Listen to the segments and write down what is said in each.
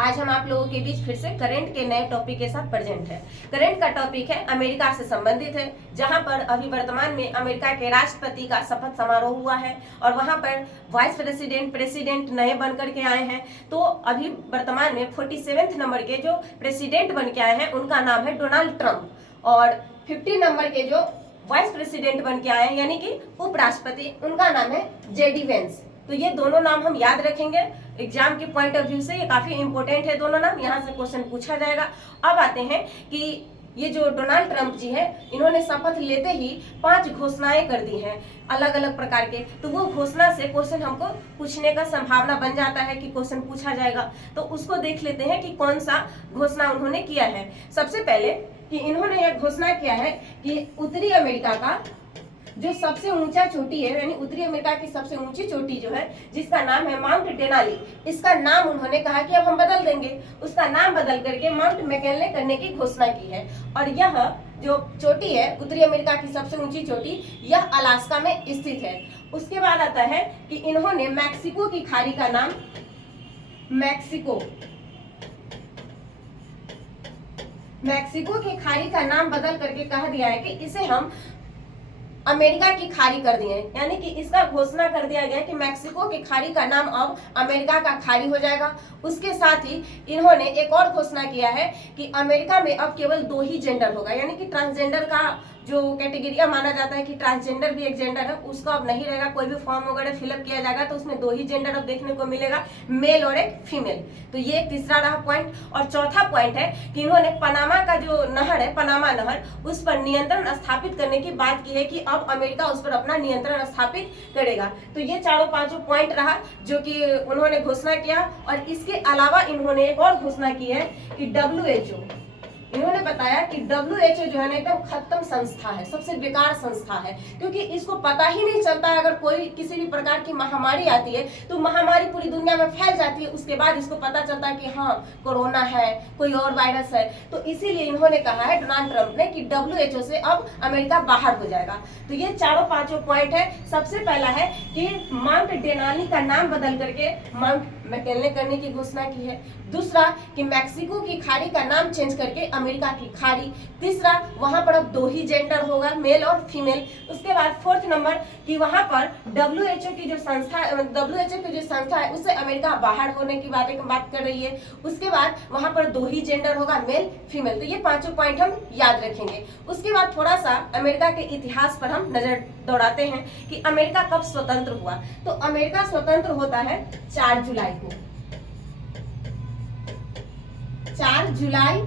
आज हम आप लोगों के बीच फिर से करंट के नए टॉपिक के साथ प्रेजेंट है। करंट का टॉपिक है अमेरिका से संबंधित है, जहां पर अभी वर्तमान में अमेरिका के राष्ट्रपति का शपथ समारोह हुआ है और वहां पर वाइस प्रेसिडेंट नए बन करके आए हैं। तो अभी वर्तमान में 47वें नंबर के जो प्रेसिडेंट बन के आए हैं उनका नाम है डोनाल्ड ट्रंप, और 50 नंबर के जो वाइस प्रेसिडेंट बन के आए हैं यानी कि उपराष्ट्रपति, उनका नाम है जेडी वेंस। तो ये दोनों नाम हम याद रखेंगे, एग्जाम के पॉइंट ऑफ व्यू से ये काफी इंपॉर्टेंट है दोनों नाम, यहाँ से क्वेश्चन पूछा जाएगा। अब आते हैं कि ये जो डोनाल्ड ट्रंप जी हैं, इन्होंने शपथ लेते ही 5 घोषणाएं कर दी हैं अलग अलग प्रकार के। तो वो घोषणा से क्वेश्चन हमको पूछने का संभावना बन जाता है कि क्वेश्चन पूछा जाएगा। तो उसको देख लेते हैं कि कौन सा घोषणा उन्होंने किया है। सबसे पहले कि इन्होंने यह घोषणा किया है कि उत्तरी अमेरिका का जो सबसे ऊंचा चोटी है, यानी उत्तरी अमेरिका की सबसे ऊंची चोटी जो है, जिसका नाम है माउंट डेनाली, इसका नाम उन्होंने कहा कि अब हम बदल देंगे। उसका नाम बदल करके माउंट मैकिनले करने की घोषणा की है। और यह जो चोटी है, उत्तरी अमेरिका की सबसे ऊंची चोटी, यह अलास्का में स्थित है। उसके बाद आता है कि इन्होंने मैक्सिको की खाड़ी का नाम मैक्सिको की खाड़ी का नाम बदल करके कह दिया है कि इसे हम अमेरिका की खाड़ी कर दिए, यानी कि इसका घोषणा कर दिया गया कि मैक्सिको की खाड़ी का नाम अब अमेरिका का खाड़ी हो जाएगा। उसके साथ ही इन्होंने एक और घोषणा किया है कि अमेरिका में अब केवल 2 ही जेंडर होगा, यानी कि ट्रांसजेंडर का जो कैटेगरिया माना जाता है कि ट्रांसजेंडर भी एक जेंडर है, उसका अब नहीं रहेगा। कोई भी फॉर्म वगैरह फिलअप किया जाएगा तो उसमें 2 ही जेंडर अब देखने को मिलेगा, मेल और एक फीमेल। तो ये एक तीसरा रहा पॉइंट। और चौथा पॉइंट है कि इन्होंने पनामा का जो नहर है, पनामा नहर, उस पर नियंत्रण स्थापित करने की बात की है कि अब अमेरिका उस पर अपना नियंत्रण स्थापित करेगा। तो ये चारों पांचों पॉइंट रहा जो कि उन्होंने घोषणा किया। और इसके अलावा इन्होंने एक और घोषणा की है कि WHO, इन्होंने बताया कि WHO जो है ना एकदम खत्म संस्था है, सबसे बेकार संस्था है, क्योंकि इसको पता ही नहीं चलता है अगर कोई किसी भी प्रकार की महामारी आती है तो महामारी पूरी दुनिया में फैल जाती है, उसके बाद इसको पता चलता है कि हाँ कोरोना है, कोई और वायरस है। तो इसीलिए इन्होंने कहा है डोनाल्ड ट्रंप ने कि WHO से अब अमेरिका बाहर हो जाएगा। तो ये चारों पांचों पॉइंट है। सबसे पहला है कि माउंट डेनाली का नाम बदल करके माउंट मैकिनले करने की घोषणा की है। दूसरा कि मैक्सिको की खाड़ी का नाम चेंज करके अमेरिका की खाड़ी। तीसरा, वहां पर अब 2 ही जेंडर होगा, मेल और फीमेल। उसके बाद 4th नंबर कि वहां पर WHO की जो संस्था है उससे अमेरिका बाहर होने की बात कर रही है। उसके बाद वहां पर 2 ही जेंडर होगा, मेल फीमेल। तो ये पांचों पॉइंट हम याद रखेंगे। उसके बाद थोड़ा सा अमेरिका के इतिहास पर हम नजर दौड़ाते हैं कि अमेरिका कब स्वतंत्र हुआ। तो अमेरिका स्वतंत्र होता है 4 जुलाई को। 4 जुलाई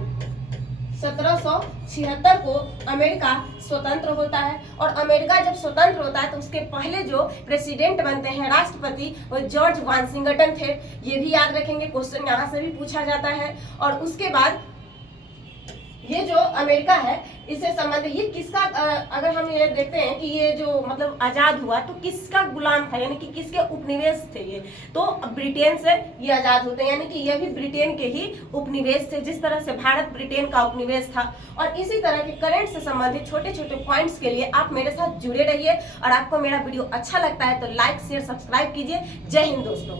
1776 को अमेरिका स्वतंत्र होता है। और अमेरिका जब स्वतंत्र होता है तो उसके पहले जो प्रेसिडेंट बनते हैं, राष्ट्रपति, वो जॉर्ज वाशिंगटन थे। ये भी याद रखेंगे, क्वेश्चन यहाँ से भी पूछा जाता है। और उसके बाद ये जो अमेरिका है इससे संबंधित ये किसका, अगर हम ये देखते हैं कि ये जो मतलब आजाद हुआ तो किसका गुलाम था, यानी कि किसके उपनिवेश थे ये, तो ब्रिटेन से ये आजाद होते हैं, यानी कि ये भी ब्रिटेन के ही उपनिवेश थे, जिस तरह से भारत ब्रिटेन का उपनिवेश था। और इसी तरह के करंट से संबंधित छोटे छोटे पॉइंट्स के लिए आप मेरे साथ जुड़े रहिए। और आपको मेरा वीडियो अच्छा लगता है तो लाइक शेयर सब्सक्राइब कीजिए। जय हिंद दोस्तों।